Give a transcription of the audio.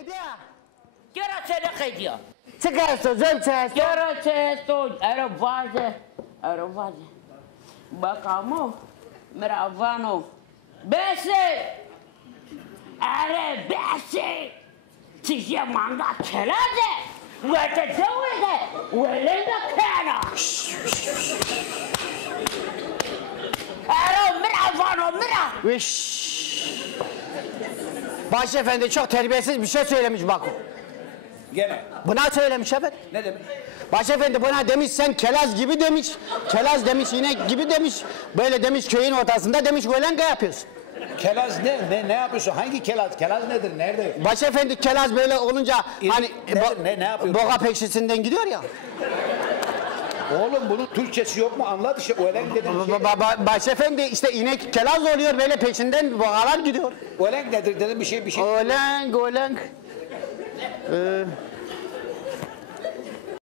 Idea. Chiara Chedia. Ce questo, Zemces? Chiara Chesto, Aerovase. Bacamo, Meravano. Bese! Are Bese! Ci si manda celade! What to do with it? Well in the canna! Meravano, Mera! Başefendi çok terbiyesiz bir şey söylemiş bak. Gene. Buna söylemiş efendim. Ne demek? Başefendi buna demiş sen kelaz gibi demiş. Kelaz demiş inek gibi demiş. Böyle demiş köyün ortasında demiş gölenga yapıyorsun. Kelaz ne yapıyorsun? Hangi kelaz? Kelaz nedir? Nerede? Başefendi kelaz böyle olunca hani nedir? Ne yapıyorsun? boğa peşisinden gidiyor ya. Oğlum bunun Türkçesi yok mu? Anlat işte ölen dedim. Başefendi işte inek kelaz oluyor böyle peşinden boğalar gidiyor. Ölen nedir dedim bir şey. Ölen.